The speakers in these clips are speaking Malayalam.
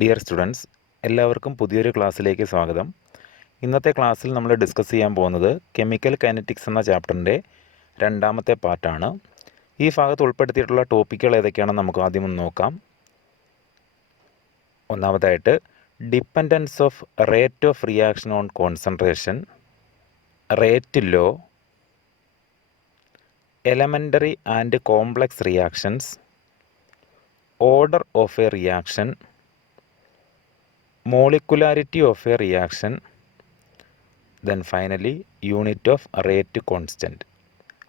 ഡിയർ സ്റ്റുഡൻസ്, എല്ലാവർക്കും പുതിയൊരു ക്ലാസ്സിലേക്ക് സ്വാഗതം. ഇന്നത്തെ ക്ലാസ്സിൽ നമ്മൾ ഡിസ്കസ് ചെയ്യാൻ പോകുന്നത് കെമിക്കൽ കൈനറ്റിക്സ് എന്ന ചാപ്റ്ററിൻ്റെ രണ്ടാമത്തെ പാർട്ടാണ്. ഈ ഭാഗത്ത് ഉൾപ്പെടുത്തിയിട്ടുള്ള ടോപ്പിക്കുകൾ ഏതൊക്കെയാണെന്ന് നമുക്ക് ആദ്യം ഒന്ന് നോക്കാം. ഒന്നാമതായിട്ട് dependence of rate of reaction on concentration, rate law, elementary and complex reactions, order of a reaction, molecularity of a reaction, then finally unit of rate constant.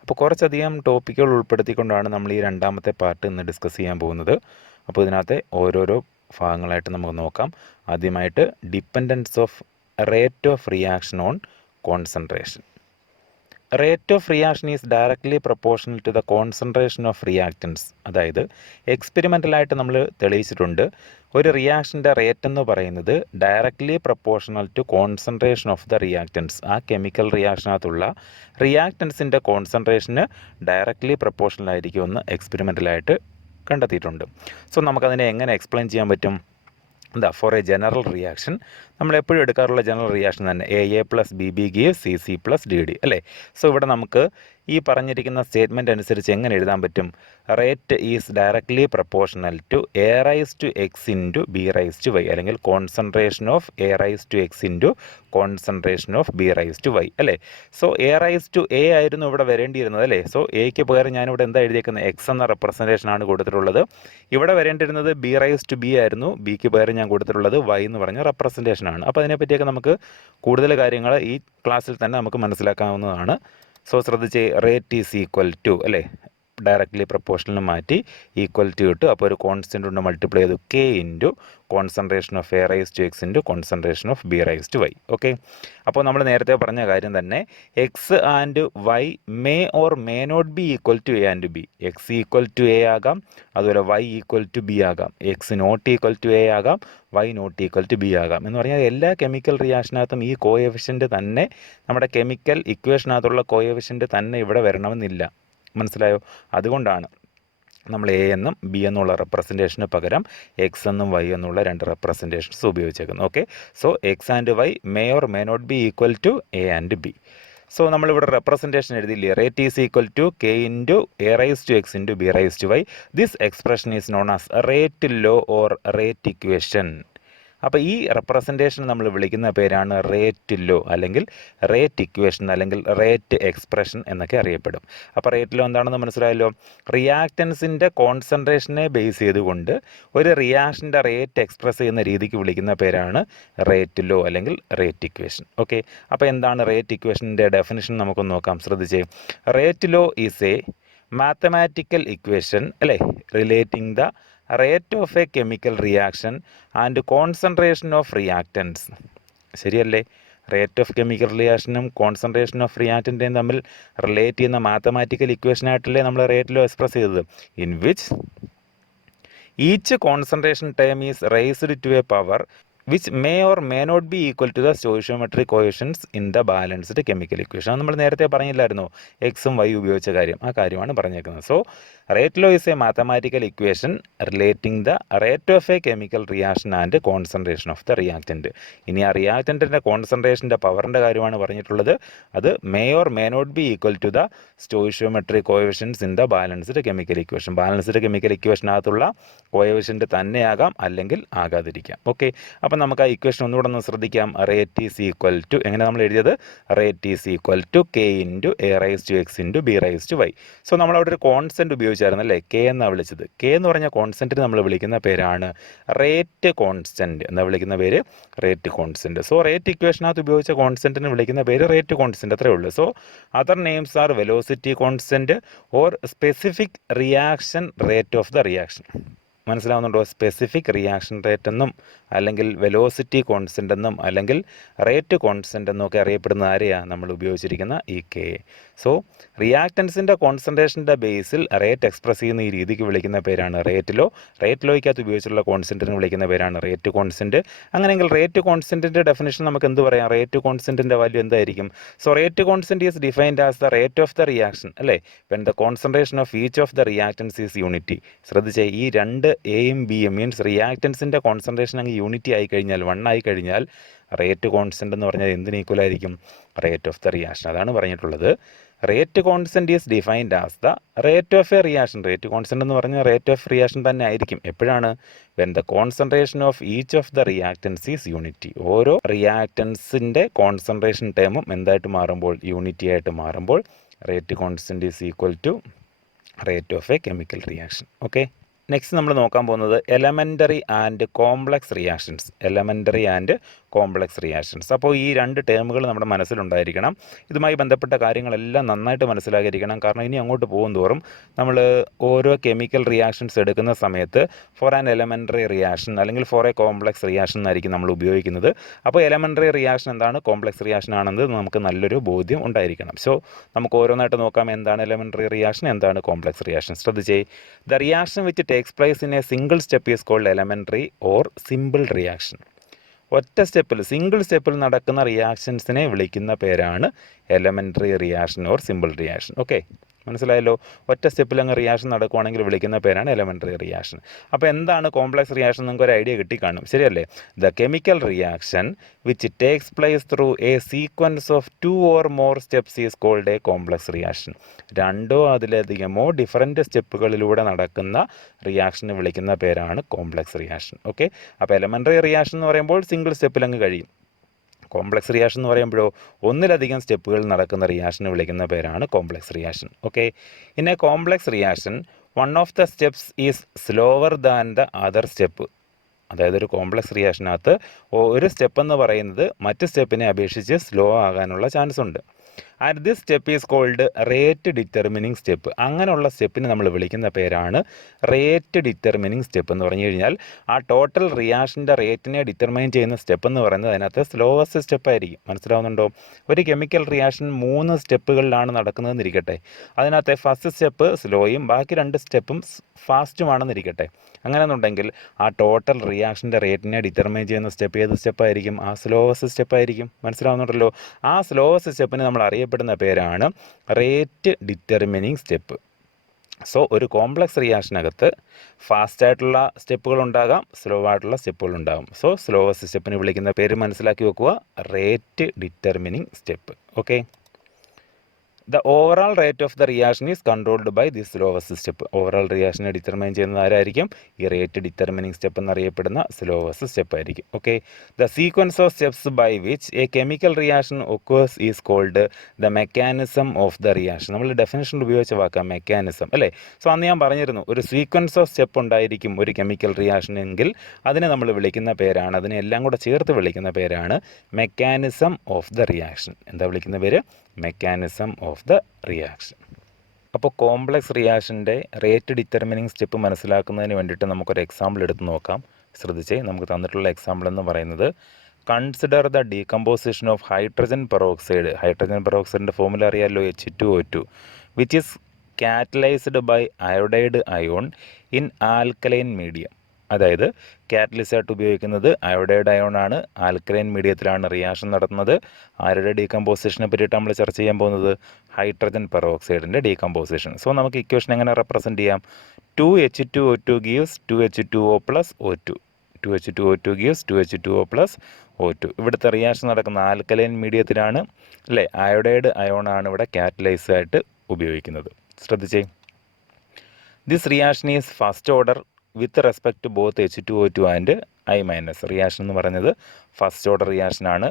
അപ്പോൾ കുറച്ചധികം ടോപ്പിക്കുകൾ ഉൾപ്പെടുത്തിക്കൊണ്ടാണ് നമ്മൾ ഈ രണ്ടാമത്തെ പാർട്ട് ഇന്ന് ഡിസ്കസ് ചെയ്യാൻ പോകുന്നത്. അപ്പോൾ ഇതിനകത്തെ ഓരോരോ ഭാഗങ്ങളായിട്ട് നമുക്ക് നോക്കാം. ആദ്യമായിട്ട് dependence of rate of reaction on concentration. Rate of reaction is directly proportional to the concentration of reactants. അതായത് എക്സ്പെരിമെൻ്റലായിട്ട് നമ്മൾ തെളിയിച്ചിട്ടുണ്ട്, ഒരു റിയാക്ഷൻ്റെ റേറ്റ് എന്ന് പറയുന്നത് directly proportional to concentration of the reactants. ആ കെമിക്കൽ റിയാക്ഷനകത്തുള്ള റിയാക്റ്റൻസിൻ്റെ കോൺസെൻട്രേഷന് ഡയറക്ട്ലി പ്രൊപ്പോർഷണൽ ആയിരിക്കുമെന്ന് എക്സ്പെരിമെൻ്റലായിട്ട് കണ്ടെത്തിയിട്ടുണ്ട്. സോ നമുക്കതിനെ എങ്ങനെ എക്സ്പ്ലെയിൻ ചെയ്യാൻ പറ്റും? ഫോർ എ ജനറൽ റിയാക്ഷൻ നമ്മളെപ്പോഴും എടുക്കാറുള്ള ജനറൽ റിയാക്ഷൻ തന്നെ A plus B give C plus D അല്ലേ. സോ ഇവിടെ നമുക്ക് ഈ പറഞ്ഞിരിക്കുന്ന സ്റ്റേറ്റ്മെൻറ്റ് അനുസരിച്ച് എങ്ങനെ എഴുതാൻ പറ്റും? Rate is directly proportional to A raise to X into B raise to Y, അല്ലെങ്കിൽ concentration of A raise to X into concentration of B raise to Y അല്ലേ. So A raise to A ആയിരുന്നു ഇവിടെ വരേണ്ടിയിരുന്നത് അല്ലേ. സോ എയ്ക്ക് പകരം ഞാനിവിടെ എന്താ എഴുതിയേക്കുന്നത്? എക്സ് എന്ന റെപ്രസെൻറ്റേഷനാണ് കൊടുത്തിട്ടുള്ളത്. ഇവിടെ വരേണ്ടിരുന്നത് ബി റൈസ് ടു ബി ആയിരുന്നു, ബിക്ക് പകരം ഞാൻ കൊടുത്തിട്ടുള്ളത് വൈ എന്ന് പറഞ്ഞ റെപ്രസെൻറ്റേഷനാണ്. അപ്പോൾ അതിനെപ്പറ്റിയൊക്കെ നമുക്ക് കൂടുതൽ കാര്യങ്ങൾ ഈ ക്ലാസ്സിൽ തന്നെ നമുക്ക് മനസ്സിലാക്കാവുന്നതാണ്. സോ ശ്രദ്ധിച്ച്, റേറ്റ് ഈസ് ഈക്വൽ ടു അല്ലേ, ഡയറക്ട്ലി പ്രൊപ്പോർഷണൽ മാറ്റി ഈക്വൽ ടു ഇട്ടു. അപ്പോൾ ഒരു കോൺസ്റ്റൻ്റ് കൊണ്ട് മൾട്ടിപ്ലൈ ചെയ്തു K into concentration of A raise to X into concentration of B raise to Y. Okay, അപ്പോൾ നമ്മൾ നേരത്തെ പറഞ്ഞ കാര്യം തന്നെ X and Y may or may not be equal to A and B. X equal to A ആകാം, അതുപോലെ വൈ ഈക്വൽ ടു ബി ആകാം. X not equal to A ആകാം, Y not equal to B ആകാം. എന്ന് പറഞ്ഞാൽ എല്ലാ കെമിക്കൽ റിയാക്ഷനകത്തും ഈ കോഎഫിഷ്യൻ്റ് തന്നെ, നമ്മുടെ കെമിക്കൽ ഇക്വേഷനകത്തുള്ള കോഎഫിഷ്യൻ്റ് തന്നെ ഇവിടെ വരണമെന്നില്ല. മനസ്സിലായോ? അതുകൊണ്ടാണ് നമ്മൾ എ എന്നും ബി എന്നുള്ള റെപ്രസെൻറ്റേഷന് പകരം എക്സ് എന്നും വൈ എന്നുള്ള രണ്ട് റെപ്രസെൻറ്റേഷൻസ് ഉപയോഗിച്ചേക്കുന്നത്. Okay, so X and Y may or may not be equal to A and B. So നമ്മളിവിടെ റെപ്രസെൻറ്റേഷൻ എഴുതിയില്ലേ, rate is equal to K into A raise to X into B raise to Y. This expression is known as rate law or rate equation. അപ്പോൾ ഈ റെപ്രസെൻറ്റേഷൻ നമ്മൾ വിളിക്കുന്ന പേരാണ് റേറ്റ് ലോ, അല്ലെങ്കിൽ റേറ്റ് ഇക്വേഷൻ, അല്ലെങ്കിൽ റേറ്റ് എക്സ്പ്രഷൻ എന്നൊക്കെ അറിയപ്പെടും. അപ്പോൾ റേറ്റ് ലോ എന്താണെന്ന് മനസ്സിലായല്ലോ. റിയാക്റ്റൻസിൻ്റെ കോൺസെൻട്രേഷനെ ബേസ് ചെയ്തുകൊണ്ട് ഒരു റിയാക്ഷൻ്റെ റേറ്റ് എക്സ്പ്രസ് ചെയ്യുന്ന രീതിക്ക് വിളിക്കുന്ന പേരാണ് റേറ്റ് ലോ അല്ലെങ്കിൽ റേറ്റ് ഇക്വേഷൻ. ഓക്കെ, അപ്പോൾ എന്താണ് റേറ്റ് ഇക്വേഷൻ്റെ ഡെഫിനിഷൻ നമുക്കൊന്ന് നോക്കാം. ശ്രദ്ധിച്ചേ, rate law is a mathematical equation അല്ലേ, relating the rate of a chemical reaction and concentration of reactants. ശരിയല്ലേ? റേറ്റ് ഓഫ് കെമിക്കൽ റിയാക്ഷനും കോൺസെൻട്രേഷൻ ഓഫ് റിയാക്റ്റൻറ്റേയും തമ്മിൽ റിലേറ്റ് ചെയ്യുന്ന മാത്തമാറ്റിക്കൽ ഇക്വേഷനായിട്ടല്ലേ നമ്മൾ റേറ്റ് ലോ എക്സ്പ്രസ് ചെയ്തത്. In which each concentration term is raised to a power which may or may not be equal to the stoichiometric coefficients in the balanced chemical equation. നമ്മൾ നേരത്തെ പറഞ്ഞില്ലായിരുന്നു എക്സും വൈ ഉപയോഗിച്ച കാര്യം, ആ കാര്യമാണ് പറഞ്ഞേക്കുന്നത്. So rate law is a mathematical equation relating the rate of a chemical reaction and concentration of the reactant. ഇനി ആ റിയാക്റ്റൻറ്റിൻ്റെ കോൺസെൻട്രേഷൻ്റെ പവറിൻ്റെ കാര്യമാണ് പറഞ്ഞിട്ടുള്ളത്. അത് may or may not be equal to the stoichiometric coefficients in the balanced chemical equation. Balanced chemical ഇക്വേഷനകത്തുള്ള കോഎഫിഷ്യൻറ്റ് തന്നെയാകാം, അല്ലെങ്കിൽ ആകാതിരിക്കാം. ഓക്കെ, അപ്പം നമുക്ക് ആ ഇക്വേഷൻ ഒന്നുകൂടെ ഒന്ന് ശ്രദ്ധിക്കാം. റേറ്റ് ഈസ് ഈക്വൽ ടു, എങ്ങനെ നമ്മൾ എഴുതിയത്? Rate is equal to K into A raise to X into B raise to Y. So നമ്മളവിടെ ഒരു കോൺസ്റ്റൻറ്റ് ഉപയോഗിച്ചായിരുന്നു അല്ലേ, കെ എന്നാണ് വിളിച്ചത്. കെ എന്ന് പറഞ്ഞ കോൺസ്റ്റൻറ്റിന് നമ്മൾ വിളിക്കുന്ന പേരാണ് റേറ്റ് കോൺസ്റ്റൻറ്റ്. എന്താ വിളിക്കുന്ന പേര്? Rate constant. സോ റേറ്റ് ഇക്വേഷനകത്ത് ഉപയോഗിച്ച കോൺസ്റ്റൻറ്റിന് വിളിക്കുന്ന പേര് റേറ്റ് കോൺസ്റ്റൻറ്റ്, അത്രേ ഉള്ളൂ. So other names are velocity constant or specific reaction rate of the reaction. മനസ്സിലാവുന്നുണ്ടോ? സ്പെസിഫിക് റിയാക്ഷൻ റേറ്റ് എന്നും, അല്ലെങ്കിൽ വെലോസിറ്റി കോൺസ്റ്റൻ്റ് എന്നും, അല്ലെങ്കിൽ റേറ്റ് കോൺസ്റ്റൻ്റ് എന്നൊക്കെ അറിയപ്പെടുന്ന ആരെയാണ് നമ്മൾ ഉപയോഗിച്ചിരിക്കുന്ന ഈ കെ. സോ റിയാക്റ്റൻസിൻ്റെ കോൺസെൻട്രേഷൻ്റെ ബേസിൽ റേറ്റ് എക്സ്പ്രസ് ചെയ്യുന്ന ഈ രീതിക്ക് വിളിക്കുന്ന പേരാണ് റേറ്റ് ലോ. റേറ്റ് ലോയ്ക്കകത്ത് ഉപയോഗിച്ചുള്ള കോൺസ്റ്റൻറ്റിന് വിളിക്കുന്ന പേരാണ് റേറ്റ് കോൺസ്റ്റൻറ്റ്. അങ്ങനെയെങ്കിൽ റേറ്റ് കോൺസ്റ്റൻറ്റിൻ്റെ ഡെഫിനിഷൻ നമുക്ക് എന്ത് പറയാം? റേറ്റ് കോൺസ്റ്റൻറ്റിൻ്റെ വാല്യൂ എന്തായിരിക്കും? So rate constant is defined as the rate of the reaction അല്ലേ, when the concentration of each of the reactants is unity. ശ്രദ്ധിച്ചേ, ഈ രണ്ട് എയും ബിയും മീൻസ് റിയാക്റ്റൻസിൻ്റെ കോൺസെൻട്രേഷൻ അങ്ങ് യൂണിറ്റി ആയി കഴിഞ്ഞാൽ 1 ആയി കഴിഞ്ഞാൽ റേറ്റ് കോൺസ്റ്റൻ്റ് എന്ന് പറഞ്ഞാൽ എന്തിന് ഈക്വൽ ആയിരിക്കും? Rate of the reaction. അതാണ് പറഞ്ഞിട്ടുള്ളത്. Rate constant is defined as the rate of a reaction. Rate constant എന്ന് പറഞ്ഞാൽ റേറ്റ് ഓഫ് റിയാക്ഷൻ തന്നെ ആയിരിക്കും. എപ്പോഴാണ്? When the concentration of each of the reactants is unity. ഓരോ റിയാക്റ്റൻസിൻ്റെ കോൺസെൻട്രേഷൻ ടേമും എന്തായിട്ട് മാറുമ്പോൾ? യൂണിറ്റി ആയിട്ട് മാറുമ്പോൾ rate constant is equal to rate of a chemical reaction. Okay, next നമ്മൾ നോക്കാൻ പോകുന്നത് elementary and complex reactions. Elementary and complex reactions. അപ്പോൾ ഈ രണ്ട് ടേമുകൾ നമ്മുടെ മനസ്സിലുണ്ടായിരിക്കണം. ഇതുമായി ബന്ധപ്പെട്ട കാര്യങ്ങളെല്ലാം നന്നായിട്ട് മനസ്സിലാക്കിയിരിക്കണം. കാരണം ഇനി അങ്ങോട്ട് പോകും തോറും നമ്മൾ ഓരോ കെമിക്കൽ റിയാക്ഷൻസ് എടുക്കുന്ന സമയത്ത് ഫോർ ആൻ എലമെൻ്ററി റിയാക്ഷൻ അല്ലെങ്കിൽ ഫോർ എ കോംപ്ലക്സ് റിയാക്ഷൻ എന്നായിരിക്കും നമ്മൾ ഉപയോഗിക്കുന്നത്. അപ്പോൾ എലമെൻ്ററി റിയാക്ഷൻ എന്താണ്, കോംപ്ലക്സ് റിയാക്ഷൻ ആണെന്ന് നമുക്ക് നല്ലൊരു ബോധ്യം ഉണ്ടായിരിക്കണം. സോ നമുക്ക് ഓരോന്നായിട്ട് നോക്കാം. എന്താണ് എലമെൻ്ററി റിയാക്ഷൻ, എന്താണ് കോംപ്ലക്സ് റിയാക്ഷൻ? ശ്രദ്ധിച്ചേ. The reaction which takes place in a single step is called elementary or simple reaction. ഒറ്റ സ്റ്റെപ്പിൽ, സിംഗിൾ സ്റ്റെപ്പിൽ നടക്കുന്ന റിയാക്ഷൻസിനെ വിളിക്കുന്ന പേരാണ് elementary reaction or simple reaction. Okay, മനസ്സിലായല്ലോ. ഒറ്റ സ്റ്റെപ്പിൽ അങ്ങ് റിയാക്ഷൻ നടക്കുവാണെങ്കിൽ വിളിക്കുന്ന പേരാണ് എലമെൻ്ററി റിയാക്ഷൻ. അപ്പോൾ എന്താണ് കോംപ്ലക്സ് റിയാക്ഷൻ? നിങ്ങൾക്ക് ഒരു ഐഡിയ കിട്ടിക്കാണും, ശരിയല്ലേ? The chemical reaction which takes place through a sequence of 2 or more steps is called a complex reaction. 2 or അതിലധികമോ ഡിഫറൻറ്റ് സ്റ്റെപ്പുകളിലൂടെ നടക്കുന്ന റിയാക്ഷനെ വിളിക്കുന്ന പേരാണ് കോംപ്ലക്സ് റിയാക്ഷൻ. ഓക്കെ, അപ്പോൾ എലമെൻ്ററി റിയാക്ഷൻ എന്ന് പറയുമ്പോൾ സിംഗിൾ സ്റ്റെപ്പിൽ അങ്ങ് കഴിയും. കോംപ്ലക്സ് റിയാക്ഷൻ എന്ന് പറയുമ്പോഴോ ഒന്നിലധികം സ്റ്റെപ്പുകൾ നടക്കുന്ന റിയാക്ഷനെ വിളിക്കുന്ന പേരാണ് complex reaction. Okay, in A complex reaction one of the steps is slower than the other step. അതായത് ഒരു കോംപ്ലക്സ് റിയാക്ഷനകത്ത് ഒരു സ്റ്റെപ്പ് എന്ന് പറയുന്നത് മറ്റ് സ്റ്റെപ്പിനെ അപേക്ഷിച്ച് സ്ലോ ആകാനുള്ള ചാൻസ് ഉണ്ട്. And this step is called rate determining step. അങ്ങനെയുള്ള സ്റ്റെപ്പിന് നമ്മൾ വിളിക്കുന്ന പേരാണ് റേറ്റ് ഡിറ്റർമിനിങ് സ്റ്റെപ്പ്. എന്ന് പറഞ്ഞു കഴിഞ്ഞാൽ ആ ടോട്ടൽ റിയാക്ഷൻ്റെ റേറ്റിനെ ഡിറ്റർമൈൻ ചെയ്യുന്ന സ്റ്റെപ്പ് എന്ന് പറയുന്നത് അതിനകത്ത് സ്ലോവസ്റ്റ് സ്റ്റെപ്പായിരിക്കും. മനസ്സിലാവുന്നുണ്ടോ? ഒരു കെമിക്കൽ റിയാക്ഷൻ 3 സ്റ്റെപ്പുകളിലാണ് നടക്കുന്നതെന്നിരിക്കട്ടെ. അതിനകത്തെ ഫസ്റ്റ് സ്റ്റെപ്പ് സ്ലോയും ബാക്കി 2 സ്റ്റെപ്പും ഫാസ്റ്റുമാണെന്നിരിക്കട്ടെ. അങ്ങനെയെന്നുണ്ടെങ്കിൽ ആ ടോട്ടൽ റിയാക്ഷൻ്റെ റേറ്റിനെ ഡിറ്റർമൈൻ ചെയ്യുന്ന സ്റ്റെപ്പ് ഏത് സ്റ്റെപ്പായിരിക്കും? ആ സ്ലോവസ്റ്റ് സ്റ്റെപ്പായിരിക്കും. മനസ്സിലാവുന്നുണ്ടല്ലോ? ആ സ്ലോവസ്റ്റ് സ്റ്റെപ്പിന് നമ്മൾ അറിയപ്പെടുന്ന പേരാണ് റേറ്റ് ഡിറ്റർമിനിങ് സ്റ്റെപ്പ്. സോ ഒരു കോംപ്ലക്സ് റിയാക്ഷനകത്ത് ഫാസ്റ്റായിട്ടുള്ള സ്റ്റെപ്പുകൾ ഉണ്ടാകാം, സ്ലോ ആയിട്ടുള്ള സ്റ്റെപ്പുകൾ ഉണ്ടാകും. സോ സ്ലോവസ്റ്റ് സ്റ്റെപ്പിന് വിളിക്കുന്ന പേര് മനസ്സിലാക്കി വെക്കുക, rate determining step. Okay, the overall rate of the reaction is controlled by the slowest step. Overall റിയാക്ഷനെ ഡിറ്റർമൈൻ ചെയ്യുന്നത് ആരായിരിക്കും? ഈ റേറ്റ് ഡിറ്റർമിനിങ് സ്റ്റെപ്പ് എന്നറിയപ്പെടുന്ന സ്ലോവസ്റ്റ് സ്റ്റെപ്പ് ആയിരിക്കും. Okay, the sequence of steps by which a chemical reaction occurs is called the mechanism of the reaction. നമ്മൾ ഡെഫിനേഷനിൽ ഉപയോഗിച്ച വാക്കാം മെക്കാനിസം, അല്ലേ? സോ അന്ന് ഞാൻ പറഞ്ഞിരുന്നു ഒരു സീക്വൻസ് ഓഫ് സ്റ്റെപ്പ് ഉണ്ടായിരിക്കും ഒരു കെമിക്കൽ റിയാക്ഷൻ എങ്കിൽ അതിനെ നമ്മൾ വിളിക്കുന്ന പേരാണ്, അതിനെ എല്ലാം കൂടെ ചേർത്ത് വിളിക്കുന്ന പേരാണ് മെക്കാനിസം ഓഫ് ദ റിയാക്ഷൻ. എന്താ വിളിക്കുന്ന പേര്? Mechanism of the reaction. അപ്പോൾ കോംപ്ലക്സ് റിയാക്ഷൻ്റെ റേറ്റ് ഡിറ്റർമിനിങ് സ്റ്റെപ്പ് മനസ്സിലാക്കുന്നതിന് വേണ്ടിയിട്ട് നമുക്കൊരു എക്സാമ്പിൾ എടുത്ത് നോക്കാം. ശ്രദ്ധിച്ചേ, നമുക്ക് തന്നിട്ടുള്ള എക്സാമ്പിൾ എന്ന് പറയുന്നത് consider the decomposition of hydrogen peroxide. Hydrogen പെറോക്സൈഡിൻ്റെ ഫോർമുല അറിയാമല്ലോ, H2O2, which is catalysed by iodide ion in alkaline medium. അതായത് കാറ്റലിസായിട്ട് ഉപയോഗിക്കുന്നത് അയോഡൈഡ് അയോൺ ആണ്. ആൽക്കലൈൻ മീഡിയത്തിലാണ് റിയാക്ഷൻ നടത്തുന്നത്. ആരുടെ ഡീകമ്പോസിഷനെ പറ്റിയിട്ട് നമ്മൾ ചർച്ച ചെയ്യാൻ പോകുന്നത്? ഹൈഡ്രജൻ പെറോക്സൈഡിൻ്റെ ഡീകമ്പോസിഷൻ. സോ നമുക്ക് ഇക്വേഷൻ എങ്ങനെ റെപ്രസെൻറ്റ് ചെയ്യാം? 2H2O2 gives 2H2O plus O2. 2H2O2 gives 2H2O plus O2. ഇവിടുത്തെ റിയാക്ഷൻ നടക്കുന്ന ആൽക്കലൈൻ മീഡിയത്തിലാണ്, അല്ലേ? അയോഡൈഡ് അയോൺ ആണ് ഇവിടെ കാറ്റലൈസായിട്ട് ഉപയോഗിക്കുന്നത്. ശ്രദ്ധിച്ചേ, this reaction is first order with respect to both H2O2 and I-. Reaction എന്ന് പറയുന്നത് ഫസ്റ്റ് ഓർഡർ റിയാക്ഷനാണ്.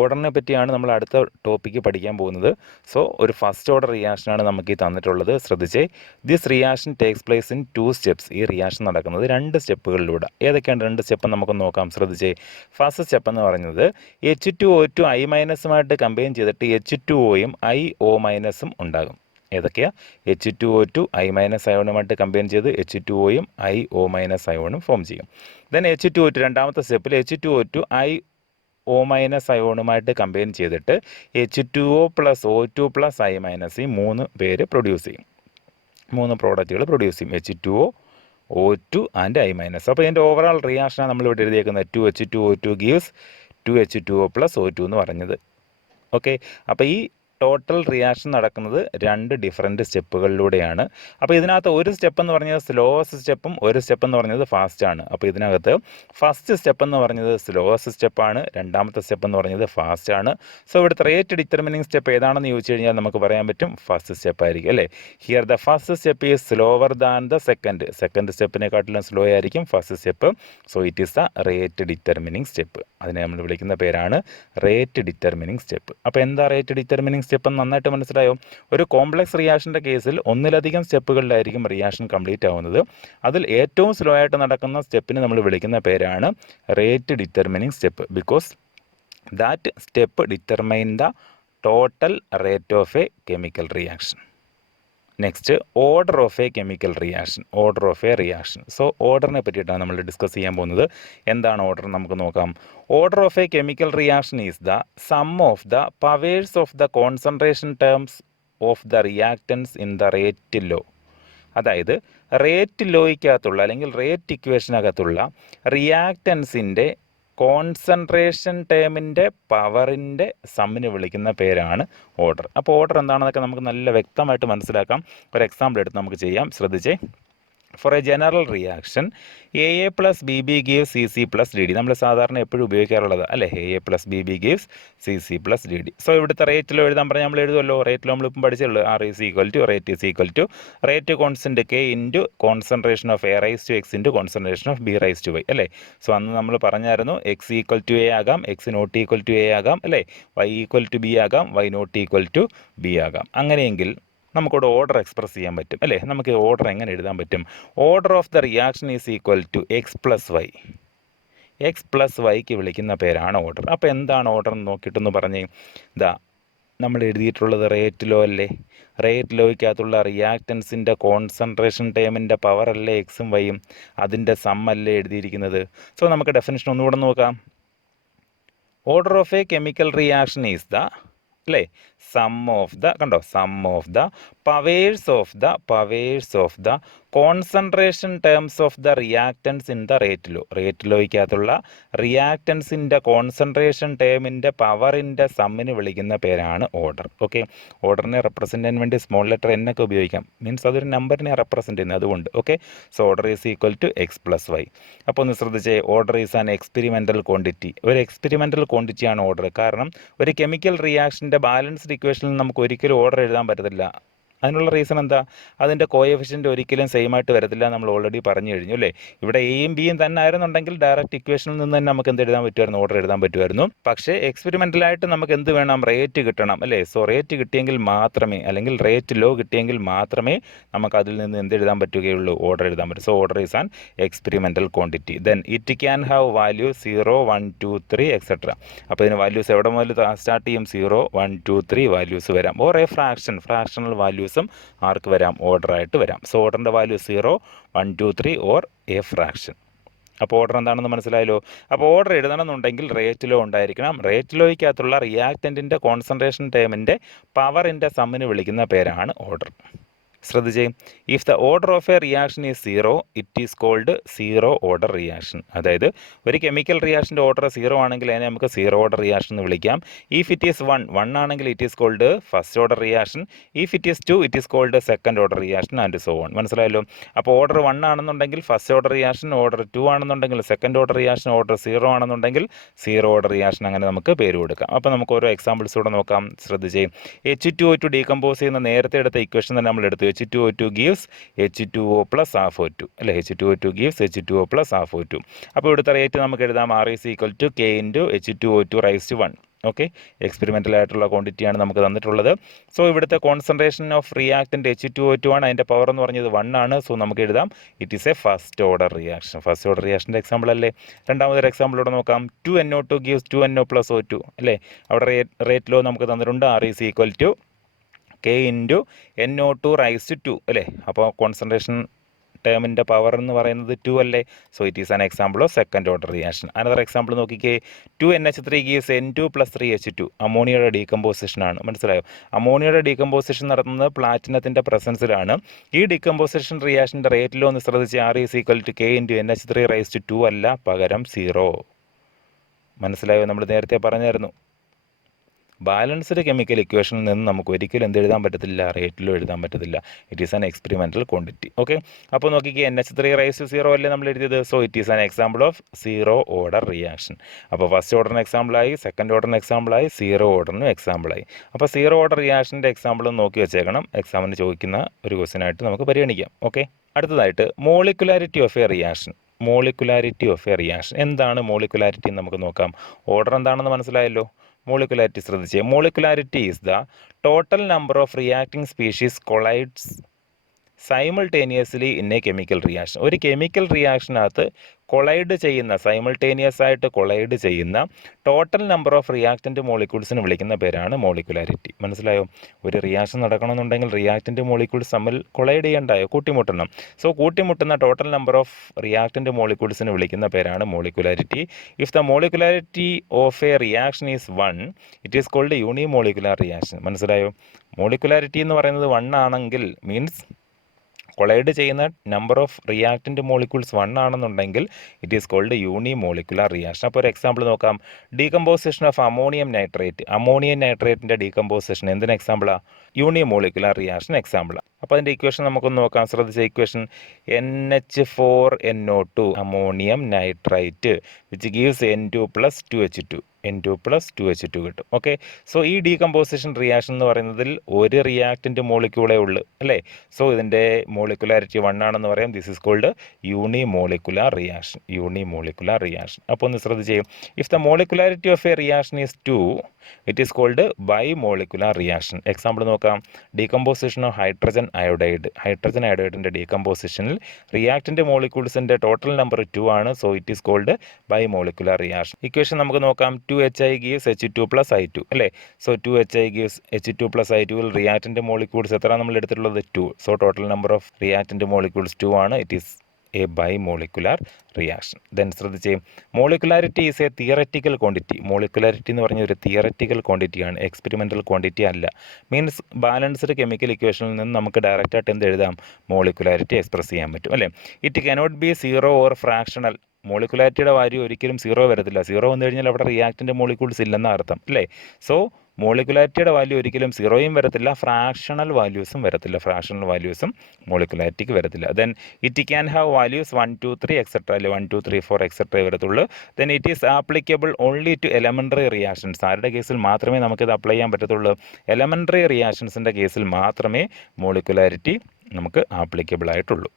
ഓർഡറിനെ പറ്റിയാണ് നമ്മൾ അടുത്ത ടോപ്പിക്ക് പഠിക്കാൻ പോകുന്നത്. സോ ഒരു ഫസ്റ്റ് ഓർഡർ റിയാക്ഷനാണ് നമുക്ക് ഈ തന്നിട്ടുള്ളത്. ശ്രദ്ധിച്ചേ, this reaction takes place in 2 steps. ഈ റിയാക്ഷൻ നടക്കുന്നത് 2 സ്റ്റെപ്പുകളിലൂടെ. ഏതൊക്കെയാണ് 2 സ്റ്റെപ്പ് നമുക്ക് നോക്കാം. ശ്രദ്ധിച്ചേ, ഫസ്റ്റ് സ്റ്റെപ്പ് എന്ന് പറയുന്നത് H2O2 I- കമ്പൈൻ ചെയ്തിട്ട് H2Oയും IO- ഉണ്ടാകും. ഏതൊക്കെയാണ്? H2O2 I- അയോണുമായിട്ട് കമ്പൈൻ ചെയ്ത് H2Oയും IO- അയോണും ഫോം ചെയ്യും. ദെൻ H2O2 രണ്ടാമത്തെ സ്റ്റെപ്പിൽ H2O2 IO- അയോണുമായിട്ട് കമ്പൈൻ ചെയ്തിട്ട് H2O plus O2 plus I-, ഈ 3 പേര് പ്രൊഡ്യൂസ് ചെയ്യും. 3 പ്രോഡക്റ്റുകൾ പ്രൊഡ്യൂസ് ചെയ്യും, H2O, O2 ആൻഡ് I-. അപ്പോൾ ഇതിൻ്റെ ഓവറാൾ റിയാക്ഷനാണ് നമ്മളിവിടെ എഴുതിയേക്കുന്നത്. 2H2O2 gives 2H2O plus O2 എന്ന് പറഞ്ഞത്. ഓക്കെ, അപ്പോൾ ഈ ടോട്ടൽ റിയാക്ഷൻ നടക്കുന്നത് 2 ഡിഫറൻറ്റ് സ്റ്റെപ്പുകളിലൂടെയാണ്. അപ്പോൾ ഇതിനകത്ത് ഒരു സ്റ്റെപ്പ് എന്ന് പറഞ്ഞത് സ്ലോവസ്റ്റ് സ്റ്റെപ്പും ഒരു സ്റ്റെപ്പ് എന്ന് പറഞ്ഞത് ഫാസ്റ്റാണ്. അപ്പോൾ ഇതിനകത്ത് ഫസ്റ്റ് സ്റ്റെപ്പ് എന്ന് പറഞ്ഞത് സ്ലോവസ്റ്റ് സ്റ്റെപ്പാണ്, രണ്ടാമത്തെ സ്റ്റെപ്പ് എന്ന് പറഞ്ഞത് ഫാസ്റ്റാണ്. സോ ഇവിടുത്തെ റേറ്റ് ഡിറ്റർമിനിങ് സ്റ്റെപ്പ് ഏതാണെന്ന് ചോദിച്ചു കഴിഞ്ഞാൽ നമുക്ക് പറയാൻ പറ്റും ഫസ്റ്റ് സ്റ്റെപ്പ് ആയിരിക്കും അല്ലേ. Here the first step is slower than the second സ്റ്റെപ്പിനെക്കാട്ടിലും സ്ലോ ആയിരിക്കും first step. So it is the rate determining step. അതിനെ നമ്മൾ വിളിക്കുന്ന പേരാണ് റേറ്റ് ഡിറ്റർമിനിങ് സ്റ്റെപ്പ്. അപ്പോൾ എന്താ റേറ്റ് ഡിറ്റർമിനിങ് സ്റ്റെപ്പ് എന്ന് നന്നായിട്ട് മനസ്സിലായോ? ഒരു കോംപ്ലക്സ് റിയാക്ഷൻ്റെ കേസിൽ ഒന്നിലധികം സ്റ്റെപ്പുകളിലായിരിക്കും റിയാക്ഷൻ കംപ്ലീറ്റ് ആവുന്നത്. അതിൽ ഏറ്റവും സ്ലോ ആയിട്ട് നടക്കുന്ന സ്റ്റെപ്പിന് നമ്മൾ വിളിക്കുന്ന പേരാണ് rate determining step. Because that step determine the total rate of a chemical reaction. Next order of a chemical reaction. Order of a reaction. So ഓർഡറിനെ പറ്റിയിട്ടാണ് നമ്മൾ ഡിസ്കസ് ചെയ്യാൻ പോകുന്നത്. എന്താണ് ഓർഡർ നമുക്ക് നോക്കാം. Order of a chemical reaction is the sum of the powers of the concentration terms of the reactants in the rate law. അതായത് റേറ്റ് ലോയ്ക്കകത്തുള്ള അല്ലെങ്കിൽ റേറ്റ് ഇക്വേഷനകത്തുള്ള റിയാക്റ്റൻസിൻ്റെ കോൺസെൻട്രേഷൻ ടേമിൻ്റെ പവറിൻ്റെ സമ്മിന് വിളിക്കുന്ന പേരാണ് ഓർഡർ. അപ്പോൾ ഓർഡർ എന്താണെന്നൊക്കെ നമുക്ക് നല്ല വ്യക്തമായിട്ട് മനസ്സിലാക്കാം. ഒരു എക്സാമ്പിൾ എടുത്ത് നമുക്ക് ചെയ്യാം. ശ്രദ്ധിച്ചേ. For a general reaction A plus B B gives C C plus D D. നമ്മൾ സാധാരണ എപ്പോഴും ഉപയോഗിക്കാറുള്ളത് അല്ലേ, A plus B B gives C C plus D D. So ഇവിടുത്തെ റേറ്റിലോ എഴുതാൻ പറഞ്ഞാൽ നമ്മൾ എഴുതുമല്ലോ. റേറ്റിലോ നമ്മളിപ്പം പഠിച്ചുള്ളൂ. R is equal to rate constant K into concentration of A raise to X into concentration of B raise to Y അല്ലേ. സോ അന്ന് നമ്മൾ പറഞ്ഞായിരുന്നു എക്സ് ഈക്വൽ ടു എ ആകാം, X not equal to A ആകാം അല്ലേ, വൈ ഈക്വൽ ടു ബി ആകാം, Y not equal to B ആകാം. അങ്ങനെയെങ്കിൽ നമുക്കിവിടെ ഓർഡർ എക്സ്പ്രസ് ചെയ്യാൻ പറ്റും അല്ലേ. നമുക്ക് ഓർഡർ എങ്ങനെ എഴുതാൻ പറ്റും? Order of the reaction is equal to X plus y. X plus വൈക്ക് വിളിക്കുന്ന പേരാണ് ഓർഡർ. അപ്പോൾ എന്താണ് ഓർഡർ എന്ന് നോക്കിയിട്ടൊന്ന് പറഞ്ഞേ. ഇതാ നമ്മൾ എഴുതിയിട്ടുള്ളത് റേറ്റ് ലോ അല്ലേ. റേറ്റ് ലോയ്ക്കകത്തുള്ള റിയാക്റ്റൻസിൻ്റെ കോൺസെൻട്രേഷൻ ടേമിൻ്റെ പവർ അല്ലേ എക്സും വൈയും, അതിൻ്റെ സം അല്ലേ എഴുതിയിരിക്കുന്നത്. സോ നമുക്ക് ഡെഫിനിഷൻ ഒന്നുകൂടെ നോക്കാം. Order of a chemical reaction is the അല്ലേ sum of the powers of the concentration terms of the reactants in the rate law. Rate ലോയ്ക്കകത്തുള്ള റിയാക്റ്റൻസിൻ്റെ കോൺസെൻട്രേഷൻ ടേമിൻ്റെ പവറിൻ്റെ സമ്മിന് വിളിക്കുന്ന പേരാണ് ഓർഡർ. ഓക്കെ. ഓർഡറിനെ റെപ്രസെൻ്റ് ചെയ്യാൻ വേണ്ടി സ്മോൾ ലെറ്റർ എൻ ഒക്കെ ഉപയോഗിക്കാം. മീൻസ് അതൊരു നമ്പറിനെ റെപ്രസെൻ്റ് ചെയ്യുന്നത്, അതുകൊണ്ട്. Okay. So order is equal to X plus y. അപ്പോൾ ഒന്ന് ശ്രദ്ധിച്ചേ. Order is an experimental quantity. ഒരു എക്സ്പെരിമെൻ്റൽ ക്വാണ്ടിറ്റിയാണ് ഓർഡർ. കാരണം ഒരു കെമിക്കൽ റിയാക്ഷൻ്റെ ബാലൻസ്ഡ് ഇക്വേഷനിൽ നമുക്ക് ഒരിക്കലും ഓർഡർ എഴുതാൻ പറ്റത്തില്ല. അതിനുള്ള റീസൺ എന്താ? അതിൻ്റെ കോഎഫിഷ്യൻ്റ് ഒരിക്കലും സെയിം ആയിട്ട് വരത്തില്ല. നമ്മൾ ഓൾറെഡി പറഞ്ഞു കഴിഞ്ഞു അല്ലേ. ഇവിടെ എയും ബിയും തന്നെ ആയിരുന്നുണ്ടെങ്കിൽ ഡയറക്റ്റ് ഇക്വേഷനിൽ നിന്ന് തന്നെ നമുക്ക് എന്ത് എഴുതാൻ പറ്റുമായിരുന്നു? ഓർഡർ എഴുതാൻ പറ്റുമായിരുന്നു. പക്ഷേ എക്സ്പെരിമെൻ്റലായിട്ട് നമുക്ക് എന്ത് വേണം? റേറ്റ് കിട്ടണം അല്ലേ. സോ റേറ്റ് കിട്ടിയെങ്കിൽ മാത്രമേ, അല്ലെങ്കിൽ റേറ്റ് ലോ കിട്ടിയെങ്കിൽ മാത്രമേ നമുക്ക് അതിൽ നിന്ന് എന്ത് എഴുതാൻ പറ്റുകയുള്ളൂ? ഓർഡർ എഴുതാൻ പറ്റും. So order is an experimental quantity. Then it can have value 0, 1, 2, 3 etcetera. അപ്പോൾ ഇതിന് വാല്യൂസ് എവിടെ മുതൽ സ്റ്റാർട്ട് ചെയ്യും? 0, 1, 2, 3 വാല്യൂസ് വരാം. ഓർ എ ഫ്രാക്ഷണൽ വാല്യൂസും ആർക്ക് വരാം? ഓർഡർ ആയിട്ട് വരാം. സോ ഓർഡറിൻ്റെ വാല്യൂ 0, 1, 2, 3 ഓർ എ ഫ്രാക്ഷൻ. അപ്പോൾ ഓർഡർ എന്താണെന്ന് മനസ്സിലായല്ലോ. അപ്പോൾ ഓർഡർ എഴുതണമെന്നുണ്ടെങ്കിൽ റേറ്റ് ലോ ഉണ്ടായിരിക്കണം. റേറ്റ് ലോയ്ക്കകത്തുള്ള റിയാക്റ്റൻറ്റിൻ്റെ കോൺസെൻട്രേഷൻ ടേമിൻ്റെ പവറിൻ്റെ സമ്മിന് വിളിക്കുന്ന പേരാണ് ഓർഡർ. ശ്രദ്ധിച്ചേ. If the order of a reaction is 0, it is called zero order reaction. അതായത് ഒരു കെമിക്കൽ റിയാക്ഷൻ്റെ ഓർഡർ 0 ആണെങ്കിൽ അതിനെ നമുക്ക് സീറോ ഓർഡർ റിയാക്ഷൻ എന്ന് വിളിക്കാം. ഇഫ് ഇറ്റ് ഈസ് 1 ആണെങ്കിൽ it is called first order reaction. If it is 2 it is called second order reaction and so on. മനസ്സിലായല്ലോ. അപ്പോൾ ഓർഡർ 1 ആണെന്നുണ്ടെങ്കിൽ ഫസ്റ്റ് ഓർഡർ റിയാക്ഷൻ, ഓർഡർ 2 ആണെന്നുണ്ടെങ്കിൽ സെക്കൻഡ് ഓർഡർ റിയാക്ഷൻ, ഓർഡർ 0 ആണെന്നുണ്ടെങ്കിൽ സീറോ ഓർഡർ റിയാക്ഷൻ. അങ്ങനെ നമുക്ക് പേര് കൊടുക്കാം. അപ്പോൾ നമുക്ക് ഓരോ എക്സാമ്പിൾസ് കൂടെ നോക്കാം. ശ്രദ്ധിച്ചേ. H2O2 ഡീകമ്പോസ് ചെയ്യുന്ന നേരത്തെ എടുത്ത ഇക്വേഷൻ തന്നെ നമ്മൾ എടുത്തു. H2O2 gives H2O plus half O2 അല്ലേ. H2O2 gives H2O plus half O2. അപ്പോൾ ഇവിടുത്തെ റേറ്റ് നമുക്ക് എഴുതാം. R is equal to K into H2O2 raised to 1. Okay. Experimental ആയിട്ടുള്ള ക്വാണ്ടിറ്റിയാണ് നമുക്ക് തന്നിട്ടുള്ളത്. സോ ഇവിടുത്തെ കോൺസെൻട്രേഷൻ ഓഫ് റിയാക്റ്റൻ്റ് H2O2 ആണ്. അതിൻ്റെ പവർ എന്ന് പറഞ്ഞത് 1 ആണ്. സോ നമുക്ക് എഴുതാം it is a first order reaction. First order റിയാക്ഷൻ്റെ എക്സാമ്പിൾ അല്ലേ. രണ്ടാമതൊരു എക്സാമ്പിളോടെ നോക്കാം. 2NO2 gives 2NO plus O2 അല്ലേ. അവിടെ റേറ്റ് ലോ നമുക്ക് തന്നിട്ടുണ്ട്. R is equal to K into NO2 raised to 2 അല്ലേ. അപ്പോൾ കോൺസെൻട്രേഷൻ ടേമിൻ്റെ പവർ എന്ന് പറയുന്നത് 2 അല്ലേ. So it is an example of second order reaction. Another example നോക്കിക്കേ. 2NH3 gives N2 plus 3H2. അമോണിയയുടെ decomposition ആണ്. മനസ്സിലായോ. അമോണിയയുടെ ഡീകമ്പോസിഷൻ നടത്തുന്നത് പ്ലാറ്റിനത്തിൻ്റെ പ്രസൻസിലാണ്. ഈ ഡീകമ്പോസിഷൻ റിയാക്ഷൻ്റെ റേറ്റ് ലോ ഒന്ന് ശ്രദ്ധിച്ച്. R is equal to K into NH3 raised to 2 അല്ല, പകരം 0. മനസ്സിലായോ. നമ്മൾ നേരത്തെ പറഞ്ഞായിരുന്നു. ബാലൻസ്ഡ് കെമിക്കൽ ഇക്വേഷനിൽ നിന്ന് നമുക്ക് ഒരിക്കലും എന്ത് എഴുതാൻ പറ്റത്തില്ല, റേറ്റിലും എഴുതാൻ പറ്റത്തില്ല. It is an experimental quantity. Okay, അപ്പോൾ നോക്കിക്കേ, NH3 അല്ലേ നമ്മൾ എഴുതിയത്. So it is an example of zero order reaction. അപ്പോൾ ഫസ്റ്റ് ഓർഡറിന് എക്സാമ്പിളായി, സെക്കൻഡ് ഓർഡറിന് എക്സാമ്പിളായി, സീറോ ഓർഡറിനും എക്സാമ്പിളായി. അപ്പോൾ സീറോ ഓർഡർ റിയാക്ഷൻ്റെ എക്സാമ്പിൾ നോക്കി വെച്ചേക്കണം, എക്സാമിന് ചോദിക്കുന്ന ഒരു ക്വസ്റ്റ്യനായിട്ട് നമുക്ക് പരിഗണിക്കാം. ഓക്കെ, അടുത്തതായിട്ട് molecularity of a reaction. Molecularity of a reaction എന്താണ്? മോളിക്കുലാരിറ്റി നമുക്ക് നോക്കാം. ഓർഡർ എന്താണെന്ന് മനസ്സിലായല്ലോ. മോളിക്കുലാരിറ്റി ശ്രദ്ധിച്ചേ. Molecularity is the total number of reacting species collides simultaneously in a chemical reaction. ഒരു കെമിക്കൽ റിയാക്ഷനകത്ത് കൊളൈഡ് ചെയ്യുന്ന, സൈമിൾട്ടേനിയസ് ആയിട്ട് കൊളൈഡ് ചെയ്യുന്ന ടോട്ടൽ നമ്പർ ഓഫ് റിയാക്റ്റൻ്റ് മോളിക്യൂൾസിന് വിളിക്കുന്ന പേരാണ് മോളിക്കുലാരിറ്റി. മനസ്സിലായോ? ഒരു റിയാക്ഷൻ നടക്കണമെന്നുണ്ടെങ്കിൽ റിയാക്റ്റൻ്റ് മോളിക്യൂൾസ് തമ്മിൽ കൊളൈഡ് ചെയ്യണ്ടായോ, കൂട്ടിമുട്ടണം. സോ കൂട്ടിമുട്ടുന്ന ടോട്ടൽ നമ്പർ ഓഫ് റിയാക്റ്റൻ്റ് മോളിക്യൂൾസിന് വിളിക്കുന്ന പേരാണ് molecularity. If the molecularity of a reaction is 1, it is called unimolecular reaction. മനസ്സിലായോ? മോളിക്കുലാരിറ്റി എന്ന് പറയുന്നത് 1 ആണെങ്കിൽ മീൻസ് കൊളൈഡ് ചെയ്യുന്ന നമ്പർ ഓഫ് റിയാക്റ്റൻ്റ് മോളിക്യൂൾസ് 1 ആണെന്നുണ്ടെങ്കിൽ it is called unimolecular reaction. അപ്പോൾ ഒരു എക്സാമ്പിൾ നോക്കാം. Decomposition of ammonium nitrate. Ammonium നൈട്രേറ്റിൻ്റെ ഡീകമ്പോസിഷൻ എന്തിന് എക്സാമ്പിളാണ്? യൂണിമോളിക്കുലാർ റിയാക്ഷൻ എക്സാമ്പിളാണ്. അപ്പോൾ അതിൻ്റെ ഇക്വേഷൻ നമുക്കൊന്ന് നോക്കാം. ശ്രദ്ധിച്ച equation NH4NO2 ammonium nitrite which gives N2+2H2 N2+2H2 കിട്ടും. ഓക്കെ, സോ ഈ ഡീകമ്പോസിഷൻ റിയാക്ഷൻ എന്ന് പറയുന്നതിൽ ഒരു റിയാക്റ്റൻ്റ് മോളിക്യൂളേ ഉള്ളൂ അല്ലേ. സോ ഇതിൻ്റെ മോളിക്കുലാരിറ്റി 1 ആണെന്ന് പറയാം. This is called unimolecular reaction. Unimolecular reaction. അപ്പോൾ ഒന്ന് ശ്രദ്ധിച്ചേ. If the molecularity of a reaction is 2, it is called bimolecular reaction. Example നോക്കാം. Decomposition of hydrogen iodide. Hydrogen അയോഡൈഡിൻ്റെ ഡീകമ്പോസിഷനിൽ റിയാക്റ്റൻ്റ് മോളിക്യൂൾസിൻ്റെ ടോട്ടൽ നമ്പർ 2 ആണ്. So it is called bimolecular reaction. Equation നമുക്ക് നോക്കാം. 2Hi gives H2+I2 അല്ലേ. സോ 2Hi gives H2+I2 ൽ റിയാക്റ്റൻ്റ് മോളിക്യൂൾസ് എത്ര നമ്മൾ എടുത്തിട്ടുള്ളത്? 2. So total number of reactant molecules 2 ആണ്. It is a bimolecular reaction. Then ശ്രദ്ധിച്ചേ. Molecularity is a theoretical quantity. Molecularity എന്ന് പറഞ്ഞ ഒരു തിയററ്റിക്കൽ ക്വാണ്ടിറ്റിയാണ്, എക്സ്പെരിമെൻ്റൽ ക്വാണ്ടിറ്റി അല്ല. മീൻസ് ബാലൻസ്ഡ് കെമിക്കൽ ഇക്വേഷനിൽ നിന്ന് നമുക്ക് ഡയറക്റ്റായിട്ട് എന്ത് എഴുതാം? മോളിക്കുലാരിറ്റി എക്സ്പ്രസ് ചെയ്യാൻ പറ്റും അല്ലേ. It cannot be zero or fractional. മോളിക്കുലാരിറ്റിയുടെ വാല്യൂ ഒരിക്കലും 0 വരത്തില്ല. 0 വന്നു കഴിഞ്ഞാൽ അവിടെ റിയാക്റ്റൻ്റ് മോളിക്യൂൾസ് ഇല്ലെന്ന അർത്ഥം അല്ലേ. സോ മോളിക്കുലാരിറ്റിയുടെ വാല്യൂ ഒരിക്കലും 0യും വരത്തില്ല, ഫ്രാക്ഷണൽ വാല്യൂസും വരത്തില്ല. ഫ്രാക്ഷണൽ വാല്യൂസും മോളിക്കുലാരിറ്റിക്ക് വരത്തില്ല. Then it can have values 1, 2, 3 etcetera അല്ലെ. 1, 2, 3, 4 എക്സെട്ര വരത്തുള്ളൂ. Then it is applicable only to elementary reactions. ആരുടെ കേസിൽ മാത്രമേ നമുക്കിത് അപ്ലൈ ചെയ്യാൻ പറ്റത്തുള്ളൂ? എലമെൻ്ററി റിയാക്ഷൻസിൻ്റെ കേസിൽ മാത്രമേ മോളിക്കുലാരിറ്റി നമുക്ക് ആപ്ലിക്കബിൾ ആയിട്ടുള്ളൂ.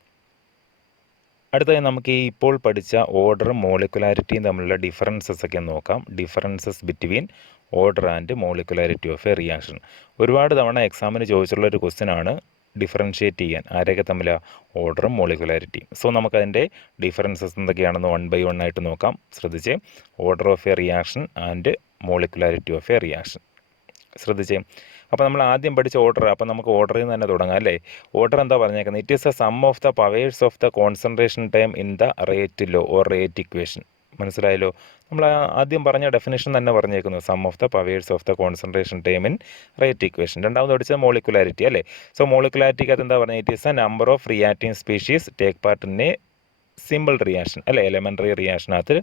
അടുത്തതായി നമുക്ക് ഈ ഇപ്പോൾ പഠിച്ച ഓർഡറും മോളിക്കുലാരിറ്റിയും തമ്മിലുള്ള ഡിഫറൻസസ് ഒക്കെ നോക്കാം. Differences between order and molecularity of a reaction. ഒരുപാട് തവണ എക്സാമിന് ചോദിച്ചിട്ടുള്ള ഒരു ക്വസ്റ്റ്യൻ ആണ് ഡിഫറൻഷ്യേറ്റ് ചെയ്യാൻ ആരൊക്കെ തമ്മിലാണ്? ഓർഡറും മോളിക്കുലാരിറ്റിയും. സോ നമുക്കതിൻ്റെ ഡിഫറൻസസ് എന്തൊക്കെയാണെന്ന് 1 by 1 ആയിട്ട് നോക്കാം. ശ്രദ്ധിച്ചേ. Order of a reaction and molecularity of a reaction. ശ്രദ്ധിച്ചേ. അപ്പോൾ നമ്മൾ ആദ്യം പഠിച്ച ഓർഡർ. അപ്പോൾ നമുക്ക് ഓർഡറിൽ നിന്ന് തന്നെ തുടങ്ങാം അല്ലേ. ഓർഡർ എന്താ പറഞ്ഞേക്കുന്നത്? It is a sum of the powers of the concentration time in the rate law or rate equation. മനസ്സിലായല്ലോ. നമ്മൾ ആദ്യം പറഞ്ഞ ഡെഫിനേഷൻ തന്നെ പറഞ്ഞേക്കുന്നു. Sum of the powers of the concentration time in rate equation. രണ്ടാമത് പഠിച്ചത് മോളിക്കുലാരിറ്റി അല്ലേ. സോ മോളിക്കുലാരിറ്റിക്കകത്ത് എന്താ പറഞ്ഞത്? It is a number of reacting species take part in a simple reaction അല്ലേ. എലമെൻ്ററി റിയാക്ഷനകത്ത്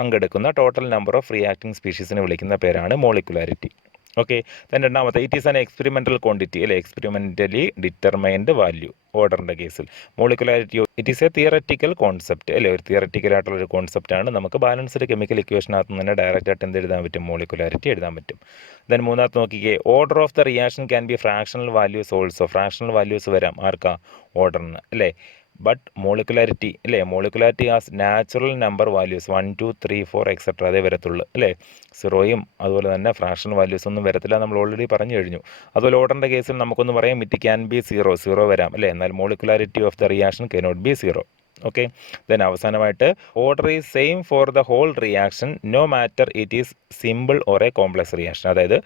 പങ്കെടുക്കുന്ന ടോട്ടൽ നമ്പർ ഓഫ് റിയാക്റ്റിംഗ് സ്പീഷീസിനെ വിളിക്കുന്ന പേരാണ് മോളിക്കുലാരിറ്റി. ഓക്കെ. ദെൻ രണ്ടാമത്തെ it is an experimental quantity അല്ലെ. എക്സ്പെരിമെൻ്റലി ഡിറ്റർമൈൻഡ് വാല്യൂ ഓർഡറിൻ്റെ കേസിൽ. Molecularity it is a theoretical concept അല്ലേ. ഒരു തിയററ്റിക്കലായിട്ടുള്ളൊരു കോൺസെപ്റ്റാണ്. നമുക്ക് ബാലൻസ്ഡ് കെമിക്കൽ ഇക്വേഷനകത്ത് തന്നെ ഡയറക്റ്റായിട്ട് എന്ത് എഴുതാൻ പറ്റും? മോളിക്കുലാരിറ്റി എഴുതാൻ പറ്റും. ദെൻ മൂന്നാമത്തെ നോക്കിക്കേ. Order of the reaction can be fractional values also. Fractional values വരാം ആർക്കാ? ഓർഡറിന് അല്ലേ. ബട്ട് മോളിക്കുലാരിറ്റി അല്ലേ. Molecularity as natural number values 1, 2, 3, 4 etcetera അതേ വരത്തുള്ളൂ അല്ലേ. 0യും അതുപോലെ തന്നെ ഫ്രാക്ഷണൽ വാല്യൂസ് ഒന്നും വരത്തില്ല. നമ്മൾ ഓൾറെഡി പറഞ്ഞു കഴിഞ്ഞു. അതുപോലെ ഓർഡറിൻ്റെ കേസിൽ നമുക്കൊന്ന് പറയാം ഇറ്റ് ക്യാൻ ബി 0 വരാം അല്ലേ. എന്നാൽ molecularity of the reaction cannot be 0. Okay. Then അവസാനമായിട്ട് order is same for the whole reaction no matter it is simple or a complex reaction. അതായത്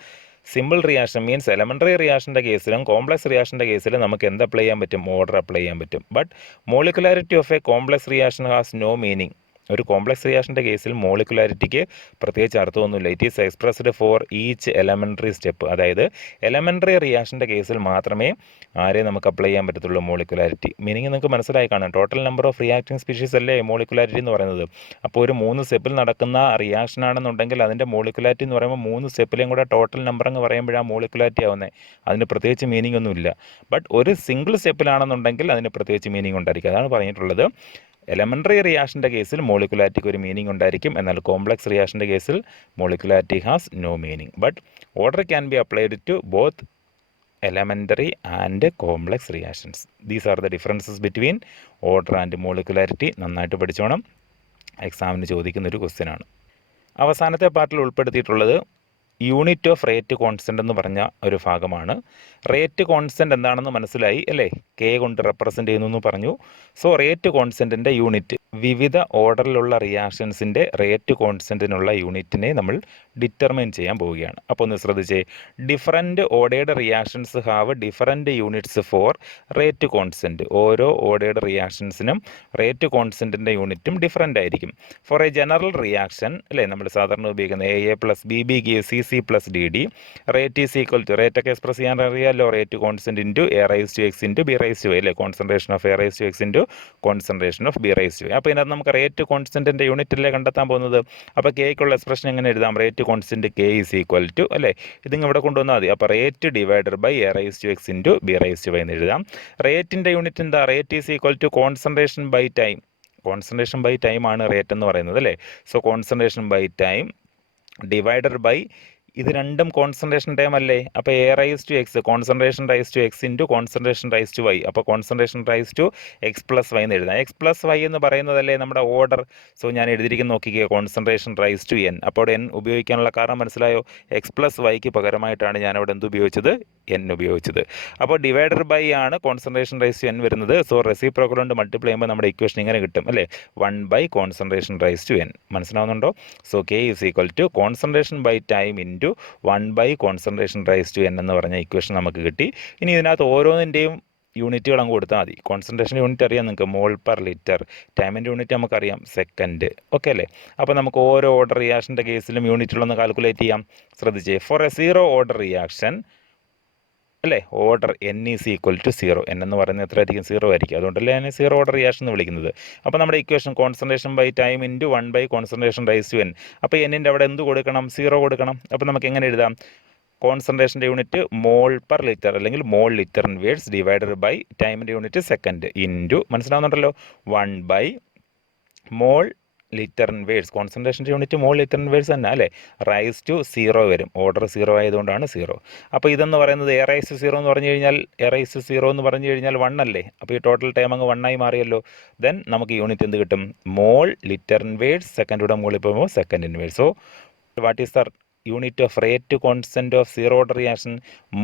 സിമ്പിൾ റിയാക്ഷൻ മീൻസ് എലമെൻ്ററി റിയാക്ഷൻ്റെ കേസിലും കോംപ്ലക്സ് റിയാക്ഷൻ്റെ കേസിലും നമുക്ക് എന്ത് അപ്ലൈ ചെയ്യാൻ പറ്റും? ഓർഡർ അപ്ലൈ ചെയ്യാൻ പറ്റും. But molecularity of a complex reaction has no meaning ഒരു കോംപ്ലക്സ് റിയാക്ഷൻ്റെ കേസിൽ മോളിക്കുലാരിറ്റിക്ക് പ്രത്യേകിച്ച് അർത്ഥമൊന്നുമില്ല. It is expressed for each elementary step. അതായത് എലമെൻ്ററി റിയാക്ഷൻ്റെ കേസിൽ മാത്രമേ നമുക്ക് അപ്ലൈ ചെയ്യാൻ പറ്റത്തുള്ളൂ മോളിക്കുലാരിറ്റി. മീനിങ് നിങ്ങൾക്ക് മനസ്സിലായി കാണും. Total number of reacting species അല്ലേ മോളിക്കുലാരിറ്റി എന്ന് പറയുന്നത്. അപ്പോൾ ഒരു 3 സ്റ്റെപ്പിൽ നടക്കുന്ന റിയാക്ഷൻ ആണെന്നുണ്ടെങ്കിൽ അതിൻ്റെ മോളിക്കുലാരിറ്റി എന്ന് പറയുമ്പോൾ 3 സ്റ്റെപ്പിലെയും കൂടെ ടോട്ടൽ നമ്പർ അങ്ങ് പറയുമ്പോഴാണ് മോളിക്കുലാരിറ്റി ആവുന്നത്. അതിന് പ്രത്യേകിച്ച് മീനിങ് ഒന്നുമില്ല. ബട്ട് ഒരു സിംഗിൾ സ്റ്റെപ്പിലാണെന്നുണ്ടെങ്കിൽ അതിന് പ്രത്യേകിച്ച് മീനിങ് ഉണ്ടായിരിക്കും. അതാണ് പറഞ്ഞിട്ടുള്ളത്. എലമെൻ്ററി റിയാക്ഷൻ്റെ കേസിൽ മോളിക്കുലാരിറ്റിക്ക് ഒരു മീനിങ് ഉണ്ടായിരിക്കും. എന്നാൽ കോംപ്ലക്സ് റിയാക്ഷൻ്റെ കേസിൽ molecularity has no meaning. But order can be applied to both elementary and complex reactions. These are the differences between order and molecularity. നന്നായിട്ട് പഠിച്ചോണം. എക്സാമിന് ചോദിക്കുന്നൊരു ക്വസ്റ്റ്യൻ ആണ്. അവസാനത്തെ പാർട്ടിൽ ഉൾപ്പെടുത്തിയിട്ടുള്ളത് യൂണിറ്റ് ഓഫ് റേറ്റ് കോൺസ്റ്റൻ്റ് എന്ന് പറഞ്ഞ ഒരു ഭാഗമാണ്. റേറ്റ് കോൺസ്റ്റൻ്റ് എന്താണെന്ന് മനസ്സിലായി അല്ലേ? കെ കൊണ്ട് റെപ്രസെൻ്റ് ചെയ്യുന്നു എന്ന് പറഞ്ഞു. സോ റേറ്റ് കോൺസ്റ്റൻറ്റിൻ്റെ യൂണിറ്റ്, വിവിധ ഓർഡറിലുള്ള റിയാക്ഷൻസിൻ്റെ റേറ്റ് കോൺസ്റ്റൻറ്റിനുള്ള യൂണിറ്റിനെ നമ്മൾ ഡിറ്റർമൈൻ ചെയ്യാൻ പോവുകയാണ്. അപ്പോൾ ഒന്ന് ശ്രദ്ധിച്ചേ. Different ordered reactions have different units four rate constant. ഓരോ ഓർഡേർഡ് റിയാക്ഷൻസിനും റേറ്റ് കോൺസ്റ്റൻറ്റിൻ്റെ യൂണിറ്റും ഡിഫറൻ്റ് ആയിരിക്കും. ഫോർ എ ജനറൽ റിയാക്ഷൻ അല്ലേ, നമ്മൾ സാധാരണ ഉപയോഗിക്കുന്ന A plus B give C plus D rate is equal to, റേറ്റൊക്കെ എക്സ്പ്രസ് ചെയ്യാൻ അറിയാമല്ലോ, rate constant into A raise to X into B raise to Y അല്ലേ. Concentration of A raise to X into concentration of B raise to Y. അപ്പോൾ ഇതിനകത്ത് നമുക്ക് റേറ്റ് കോൺസ്റ്റൻറ്റിൻ്റെ യൂണിറ്റല്ലേ കണ്ടെത്താൻ പോകുന്നത്. അപ്പോൾ കെയ്ക്കുള്ള എക്സ്പ്രഷൻ എങ്ങനെ എഴുതാം? Rate constant k is equal to അല്ലേ, ഇതിങ്ങ് ഇവിടെ കൊണ്ടുവന്നാൽ മതി. അപ്പോൾ rate divided by a raise to X into B raise to y എന്ന് എഴുതാം. റേറ്റിൻ്റെ യൂണിറ്റ് എന്താ? Rate is equal to concentration by time. Concentration by time ആണ് റേറ്റ് എന്ന് പറയുന്നത് അല്ലേ. So concentration by time divided by, ഇത് രണ്ടും കോൺസെൻട്രേഷൻ ടൈം അല്ലേ. അപ്പോൾ a raise to x, concentration raise to X into concentration raise to Y. അപ്പോൾ concentration raise to X plus Y എന്ന് എഴുതാം. എക്സ് പ്ലസ് വൈ എന്ന് പറയുന്നതല്ലേ നമ്മുടെ ഓർഡർ. സോ ഞാൻ എഴുതിയിരിക്കുന്ന നോക്കിക്കുക, കോൺസെൻട്രേഷൻ റൈസ് ടു എൻ. അപ്പോൾ എൻ ഉപയോഗിക്കാനുള്ള കാരണം മനസ്സിലായോ? എക്സ് പ്ലസ് വൈക്ക് പകരമായിട്ടാണ് ഞാൻ അവിടെ എന്ത് ഉപയോഗിച്ചത്? എൻ ഉപയോഗിച്ചത്. അപ്പോൾ ഡിവൈഡഡ് ബൈ ആണ് കോൺസെൻട്രേഷൻ റൈസ് ടു എൻ വരുന്നത്. സോ റെസിപ്രോക്കൽ കൊണ്ട് മൾട്ടിപ്ലൈ ചെയ്യുമ്പോൾ നമ്മുടെ ഇക്വേഷൻ ഇങ്ങനെ കിട്ടും അല്ലേ, 1 by concentration raise to n. മനസ്സിലാവുന്നുണ്ടോ? So k is equal to concentration by time into 1 by concentration raise to n എന്ന് പറഞ്ഞ ഇക്വേഷൻ നമുക്ക് കിട്ടി. ഇനി ഇതിനകത്ത് ഓരോന്നിൻ്റെയും യൂണിറ്റുകൾ അങ്ങ് കൊടുത്താൽ മതി. കോൺസെൻട്രേഷൻ യൂണിറ്റ് അറിയാം നിങ്ങൾക്ക്, മോൾ പെർ ലിറ്റർ. ടൈമിൻ്റെ യൂണിറ്റ് നമുക്കറിയാം, സെക്കൻഡ്. ഓക്കെ അല്ലേ? അപ്പോൾ നമുക്ക് ഓരോ ഓർഡർ റിയാക്ഷൻ്റെ കേസിലും യൂണിറ്റുകളൊന്ന് കാൽക്കുലേറ്റ് ചെയ്യാം. ശ്രദ്ധിച്ചേ. For a zero order reaction അല്ലേ, order n is equal to 0. N എന്ന് പറയുന്നത് എത്ര ആയിരിക്കും? 0 ആയിരിക്കും. അതുകൊണ്ടല്ലേ ഞാൻ സീറോ ഓർഡർ റിയാക്ഷൻ എന്ന് വിളിക്കുന്നത്. അപ്പോൾ നമ്മുടെ equation concentration by time into 1 by concentration raise to n. അപ്പോൾ എന്നിൻ്റെ അവിടെ എന്ത് കൊടുക്കണം? 0 കൊടുക്കണം. അപ്പോൾ നമുക്ക് എങ്ങനെ എഴുതാം? കോൺസെൻട്രേഷൻ്റെ യൂണിറ്റ് മോൾ പെർ ലിറ്റർ അല്ലെങ്കിൽ mole litre inverse divided by ടൈമിൻ്റെ യൂണിറ്റ് സെക്കൻഡ് ഇൻറ്റു, മനസ്സിലാവുന്നുണ്ടല്ലോ, 1 ബൈ മോൾ ലിറ്റർ ഇൻവേഴ്സ്, കോൺസെൻട്രേഷൻ്റെ യൂണിറ്റ് മോൾ ലിറ്റർ ഇൻവേഴ്സ് തന്നെ അല്ലേ, റൈസ് ടു 0 വരും. ഓർഡർ 0 ആയതുകൊണ്ടാണ് 0. അപ്പോൾ ഇതെന്ന് പറയുന്നത് എ റൈസ് ടു 0 എന്ന് പറഞ്ഞു കഴിഞ്ഞാൽ, എ റൈസ് ടു 0 എന്ന് പറഞ്ഞു കഴിഞ്ഞാൽ 1 അല്ലേ. അപ്പോൾ ഈ ടോട്ടൽ ടൈം അങ്ങ് 1 ആയി മാറിയല്ലോ. ദെൻ നമുക്ക് യൂണിറ്റ് എന്ത് കിട്ടും? മോൾ ലിറ്റർ ഇൻവേഴ്സ്, സെക്കൻഡിയുടെ മുകളിൽ പോകുമ്പോൾ second inverse. So what is the unit of rate constant of zero order reaction?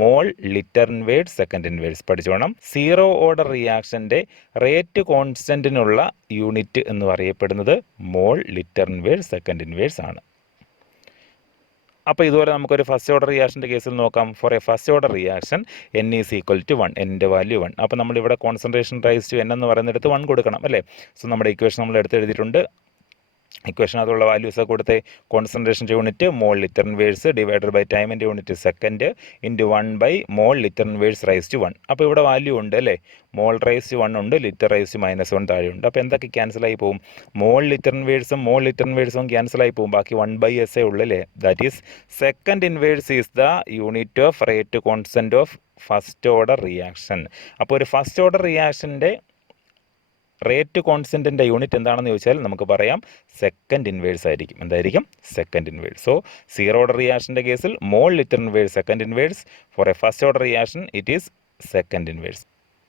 Mole litre inverse second inverse. പഠിച്ചോണം. സീറോ ഓർഡർ റിയാക്ഷൻ്റെ റേറ്റ് കോൺസ്റ്റൻറ്റിനുള്ള യൂണിറ്റ് എന്ന് പറയപ്പെടുന്നത് mole litre inverse second inverse ആണ്. അപ്പോൾ ഇതുപോലെ നമുക്കൊരു ഫസ്റ്റ് ഓർഡർ റിയാക്ഷൻ്റെ കേസിൽ നോക്കാം. For a first order reaction n is equal to 1, എൻ്റെ വാല്യൂ 1. അപ്പോൾ നമ്മളിവിടെ കോൺസെൻട്രേഷൻ റൈസ് ടു എൻ എന്ന് പറയുന്നിടത്ത് 1 കൊടുക്കണം അല്ലേ. സോ നമ്മുടെ ഇക്വേഷൻ നമ്മൾ എടുത്തെഴുതിയിട്ടുണ്ട്. ഇക്വേഷനകത്തുള്ള വാല്യൂസ് കൊടുത്ത് കോൺസെൻട്രേഷൻ്റെ unit mole litre inverse divided by ടൈമിൻ്റെ unit second into 1 by mole litre inverse raise to 1. അപ്പോൾ ഇവിടെ വാല്യൂ ഉണ്ട് അല്ലേ, മോൾ റൈസ് ടു 1 ഉണ്ട്, ലിറ്റർ റൈസ് ടു -1 താഴെയുണ്ട്. അപ്പോൾ എന്തൊക്കെ ക്യാൻസലായി പോകും? മോൾ ലിറ്റർ ഇൻവേഴ്സും ക്യാൻസലായി പോകും. ബാക്കി 1 ബൈ എസ് എ ഉള്ളൂ അല്ലേ. That is second inverse is the unit of rate constant of first order reaction. അപ്പോൾ ഒരു ഫസ്റ്റ് ഓർഡർ റിയാക്ഷൻ്റെ റേറ്റ് കോൺസ്റ്റൻറ്റിൻ്റെ യൂണിറ്റ് എന്താണെന്ന് ചോദിച്ചാൽ നമുക്ക് പറയാം സെക്കൻഡ് ഇൻവേഴ്സ് ആയിരിക്കും. എന്തായിരിക്കും? Second inverse. So zero order റിയാക്ഷൻ്റെ കേസിൽ mole litre inverse second inverse. For a first order reaction it is second inverse.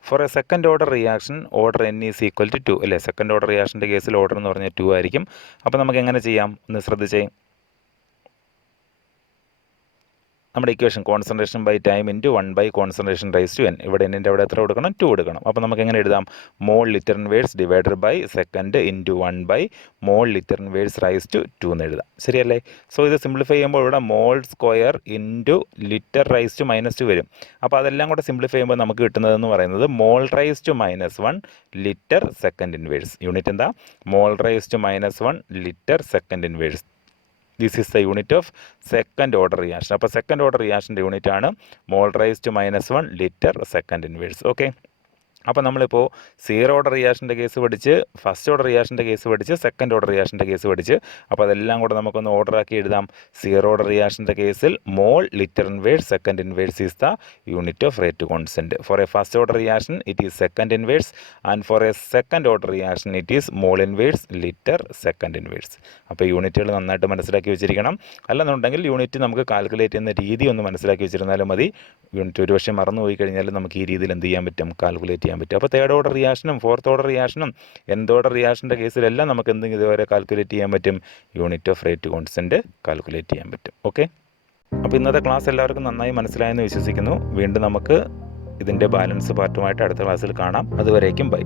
For a second order reaction order n is equal to 2 അല്ലേ. സെക്കൻഡ് ഓർഡർ റിയാക്ഷൻ്റെ കേസിൽ ഓർഡർ എന്ന് പറഞ്ഞാൽ 2 ആയിരിക്കും. അപ്പോൾ നമുക്ക് എങ്ങനെ ചെയ്യാം? ഒന്ന് ശ്രദ്ധിച്ചേ. നമ്മുടെ equation concentration by time into 1 concentration raise to n. ഇവിടെ എന്നിൻ്റെ അവിടെ എത്ര കൊടുക്കണം? 2 കൊടുക്കണം. അപ്പോൾ നമുക്ക് എങ്ങനെ എഴുതാം? Mole litre inverse divided by second into 1 mole litre inverse raise to 2 എന്ന് എഴുതാം. ശരിയല്ലേ? സോ ഇത് സിംപ്ലിഫൈ ചെയ്യുമ്പോൾ ഇവിടെ mole square into litre raise to -2 വരും. അപ്പോൾ അതെല്ലാം കൂടെ സിംപ്ലിഫൈ ചെയ്യുമ്പോൾ നമുക്ക് കിട്ടുന്നതെന്ന് പറയുന്നത് mole raise to -1 litre second inverse. Unit എന്താ? Mole raise to -1 litre second inverse. This is the unit of second order reaction. അപ്പോൾ സെക്കൻഡ് ഓർഡർ റിയാക്ഷൻ്റെ യൂണിറ്റ് ആണ് mole raise to -1 litre second inverse. Okay, അപ്പോൾ നമ്മളിപ്പോൾ സീറോ ഓർഡർ റിയാക്ഷൻ്റെ കേസ് പഠിച്ച്, ഫസ്റ്റ് ഓർഡർ റിയാക്ഷൻ്റെ കേസ് പഠിച്ച്, സെക്കൻഡ് ഓർഡർ റിയാക്ഷൻ്റെ കേസ് പഠിച്ച്. അപ്പോൾ അതെല്ലാം കൂടെ നമുക്കൊന്ന് ഓർഡർ ആക്കി എഴുതാം. സീറോ ഓർഡർ റിയാക്ഷൻ്റെ കേസിൽ mole litre inverse second inverse is the unit of rate constant. For a first order reaction it is second inverse, and for a second order reaction it is mole inverse litre second inverse. അപ്പോൾ യൂണിറ്റുകൾ നന്നായിട്ട് മനസ്സിലാക്കി വെച്ചിരിക്കണം. അല്ലെന്നുണ്ടെങ്കിൽ യൂണിറ്റ് നമുക്ക് കാൽക്കുലേറ്റ് ചെയ്യുന്ന രീതി ഒന്ന് മനസ്സിലാക്കി വെച്ചിരുന്നാലും മതി. യൂണിറ്റ് ഒരുപക്ഷെ മറന്നുപോയി കഴിഞ്ഞാൽ നമുക്ക് ഈ രീതിയിൽ എന്ത് ചെയ്യാൻ പറ്റും? കാൽക്കുലേറ്റ് ചെയ്യാൻ പറ്റും. അപ്പോൾ തേർഡ് ഓർഡർ റിയാക്ഷനും ഫോർത്ത് ഓർഡർ റിയാക്ഷനും nth ഓർഡർ റിയാക്ഷൻ്റെ കേസിലെല്ലാം നമുക്ക് എന്തെങ്കിലും ഇതുവരെ കാൽക്കുലേറ്റ് ചെയ്യാൻ പറ്റും? Unit of rate constant calculate ചെയ്യാൻ പറ്റും. ഓക്കെ, അപ്പോൾ ഇന്നത്തെ ക്ലാസ് എല്ലാവർക്കും നന്നായി മനസ്സിലായെന്ന് വിശ്വസിക്കുന്നു. വീണ്ടും നമുക്ക് ഇതിൻ്റെ ബാലൻസ് പാർട്ടുമായിട്ട് അടുത്ത ക്ലാസ്സിൽ കാണാം. അതുവരേക്കും ബൈ.